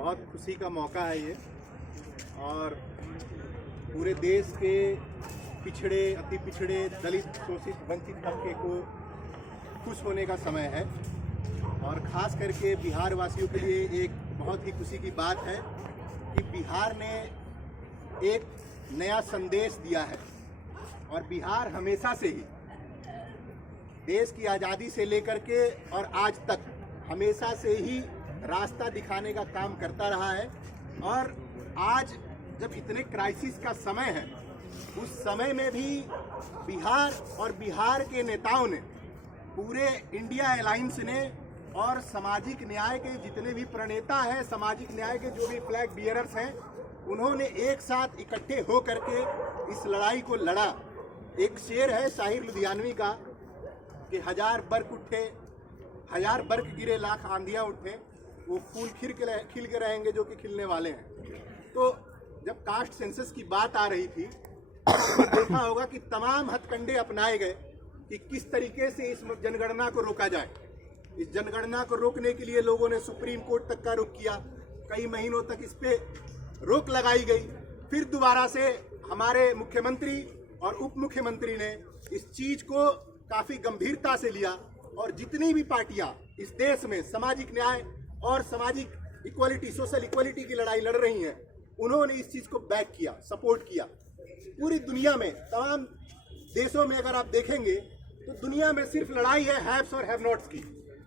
बहुत खुशी का मौका है ये, और पूरे देश के पिछड़े, अति पिछड़े, दलित, शोषित, वंचित तबके को खुश होने का समय है। और ख़ास करके बिहार वासियों के लिए एक बहुत ही खुशी की बात है कि बिहार ने एक नया संदेश दिया है। और बिहार हमेशा से ही देश की आज़ादी से लेकर के और आज तक हमेशा से ही रास्ता दिखाने का काम करता रहा है। और आज जब इतने क्राइसिस का समय है, उस समय में भी बिहार और बिहार के नेताओं ने, पूरे इंडिया अलायंस ने और सामाजिक न्याय के जितने भी प्रणेता हैं, सामाजिक न्याय के जो भी फ्लैग बियरर्स हैं, उन्होंने एक साथ इकट्ठे हो करके इस लड़ाई को लड़ा। एक शेर है शाहिर लुधियानवी का कि 1000 बर्क उठे, 1000 बर्क गिरे, लाख आंधियां उठे, वो फूल खिल के रहेंगे जो कि खिलने वाले हैं। तो जब कास्ट सेंसस की बात आ रही थी तो देखा होगा कि तमाम हथकंडे अपनाए गए कि किस तरीके से इस जनगणना को रोका जाए। इस जनगणना को रोकने के लिए लोगों ने सुप्रीम कोर्ट तक का रुख किया, कई महीनों तक इस पे रोक लगाई गई। फिर दोबारा से हमारे मुख्यमंत्री और उप मुख्यमंत्री ने इस चीज को काफी गंभीरता से लिया, और जितनी भी पार्टियां इस देश में सामाजिक न्याय और सामाजिक इक्वालिटी, सोशल इक्वालिटी की लड़ाई लड़ रही हैं, उन्होंने इस चीज को बैक किया, सपोर्ट किया। पूरी दुनिया में तमाम देशों में अगर आप देखेंगे तो दुनिया में सिर्फ लड़ाई है हैव्स और हैव नॉट्स की,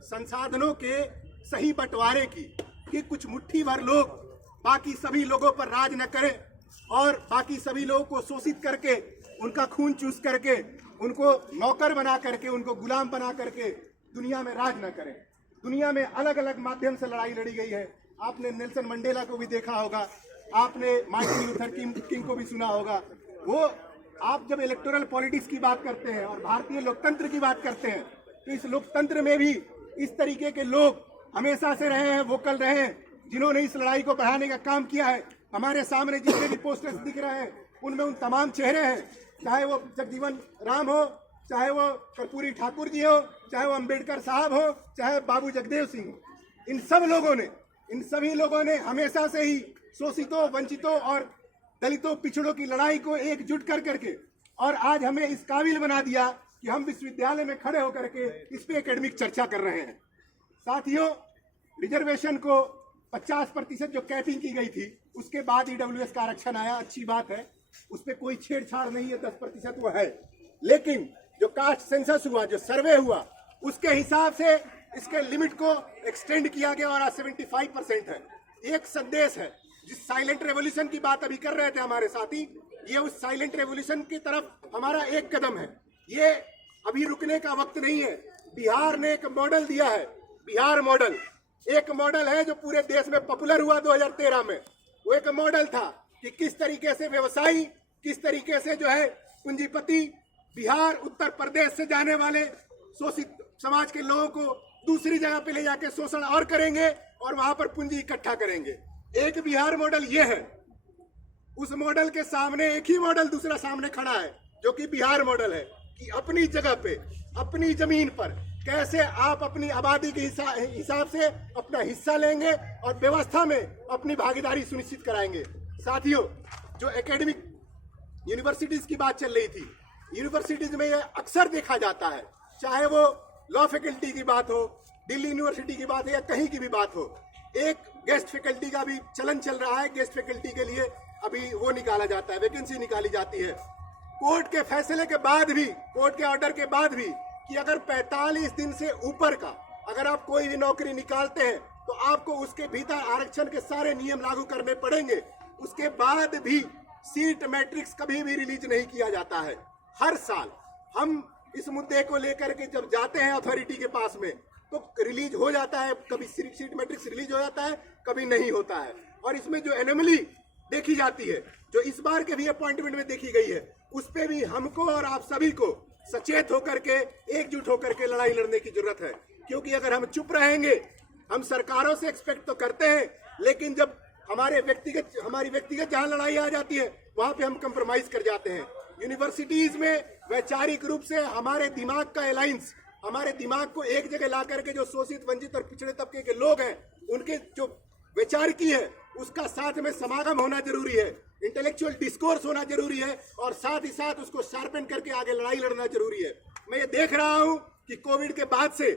संसाधनों के सही बंटवारे की, कि कुछ मुट्ठी भर लोग बाकी सभी लोगों पर राज न करें और बाकी सभी लोगों को शोषित करके, उनका खून चूस करके, उनको नौकर बना करके, उनको गुलाम बना करके दुनिया में राज न करें। दुनिया में अलग अलग माध्यम से लड़ाई लड़ी गई है। आपने नेल्सन मंडेला को भी देखा होगा, आपने मार्टिन लूथर किंग को भी सुना होगा। वो आप जब इलेक्टोरल पॉलिटिक्स की बात करते हैं और भारतीय लोकतंत्र की बात करते हैं, तो इस लोकतंत्र में भी इस तरीके के लोग हमेशा से रहे हैं, वोकल रहे हैं, जिन्होंने इस लड़ाई को बढ़ाने का काम किया है। हमारे सामने जितने भी पोस्टर्स दिख रहे हैं उनमें उन तमाम चेहरे हैं, चाहे वो जगजीवन राम हो, चाहे वो कर्पूरी ठाकुर जी हो, चाहे वो अंबेडकर साहब हो, चाहे बाबू जगदेव सिंह हो। इन सभी लोगों ने हमेशा से ही शोषितों, वंचितों और दलितों, पिछड़ों की लड़ाई को एकजुट कर करके और आज हमें इस काबिल बना दिया कि हम विश्वविद्यालय में खड़े होकर के इस पे एकेडमिक चर्चा कर रहे हैं। साथियों, रिजर्वेशन को 50% जो कैपिंग की गई थी, उसके बाद ईडब्ल्यूएस का आरक्षण आया, अच्छी बात है, उस पर कोई छेड़छाड़ नहीं है, 10% वो है। लेकिन जो कास्ट सेंसस हुआ, जो सर्वे हुआ, उसके हिसाब से इसके लिमिट को एक्सटेंड किया गया और आज 75% है। एक संदेश है, जिस साइलेंट रेवोल्यूशन की बात अभी कर रहे थे हमारे साथी, ये उस साइलेंट रेवोल्यूशन की तरफ हमारा एक कदम है। ये अभी रुकने का वक्त नहीं है। बिहार ने एक मॉडल दिया है, बिहार मॉडल एक मॉडल है जो पूरे देश में पॉपुलर हुआ 2013 में। वो एक मॉडल था कि किस तरीके से व्यवसायी, किस तरीके से जो है पूंजीपति बिहार, उत्तर प्रदेश से जाने वाले शोषित समाज के लोगों को दूसरी जगह पे ले जाके शोषण और करेंगे और वहां पर पूंजी इकट्ठा करेंगे। एक बिहार मॉडल ये है। उस मॉडल के सामने एक ही मॉडल दूसरा सामने खड़ा है, जो कि बिहार मॉडल है, कि अपनी जगह पे, अपनी जमीन पर कैसे आप अपनी आबादी के हिसाब से अपना हिस्सा लेंगे और व्यवस्था में अपनी भागीदारी सुनिश्चित कराएंगे। साथियों, जो एकेडमिक यूनिवर्सिटीज की बात चल रही थी, यूनिवर्सिटीज में यह अक्सर देखा जाता है, चाहे वो लॉ फैकल्टी की बात हो, दिल्ली यूनिवर्सिटी की बात हो या कहीं की भी बात हो, एक गेस्ट फैकल्टी का भी चलन चल रहा है। गेस्ट फैकल्टी के लिए अभी वो निकाला जाता है, वैकेंसी निकाली जाती है। कोर्ट के फैसले के बाद भी, कोर्ट के ऑर्डर के बाद भी, कि अगर 45 दिन से ऊपर का अगर आप कोई भी नौकरी निकालते हैं तो आपको उसके भीतर आरक्षण के सारे नियम लागू करने पड़ेंगे। उसके बाद भी सीट मैट्रिक्स कभी भी रिलीज नहीं किया जाता है। हर साल हम इस मुद्दे को लेकर के जब जाते हैं अथॉरिटी के पास में, तो रिलीज हो जाता है, कभी सीट मैट्रिक्स रिलीज हो जाता है, कभी नहीं होता है। और इसमें जो एनोमली देखी जाती है, जो इस बार के भी अपॉइंटमेंट में देखी गई है, उस पे भी हमको और आप सभी को सचेत होकर के, एकजुट होकर के लड़ाई लड़ने की जरूरत है। क्योंकि अगर हम चुप रहेंगे, हम सरकारों से एक्सपेक्ट तो करते हैं, लेकिन जब हमारी व्यक्तिगत जहां लड़ाई आ जाती है, वहां पे हम कंप्रोमाइज कर जाते हैं। यूनिवर्सिटीज में वैचारिक रूप से हमारे दिमाग का अलायंस, हमारे दिमाग को एक जगह ला करके जो शोषित, वंचित और पिछड़े तबके के लोग हैं, उनके जो वैचारिकी है उसका साथ में समागम होना जरूरी है, इंटेलेक्चुअल डिस्कोर्स होना जरूरी है और साथ ही साथ उसको शार्पन करके आगे लड़ाई लड़ना जरूरी है। मैं ये देख रहा हूं कि कोविड के बाद से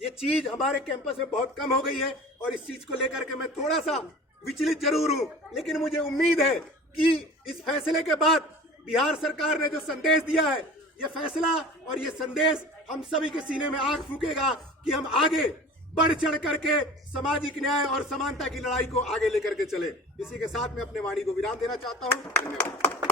ये चीज हमारे कैंपस में बहुत कम हो गई है और इस चीज को लेकर के मैं थोड़ा सा विचलित जरूर हूं, लेकिन मुझे उम्मीद है कि इस फैसले के बाद बिहार सरकार ने जो संदेश दिया है, ये फैसला और ये संदेश हम सभी के सीने में आग फूकेगा कि हम आगे बढ़ चढ़ करके सामाजिक न्याय और समानता की लड़ाई को आगे लेकर के चले। इसी के साथ मैं अपने वाणी को विराम देना चाहता हूं। धन्यवाद।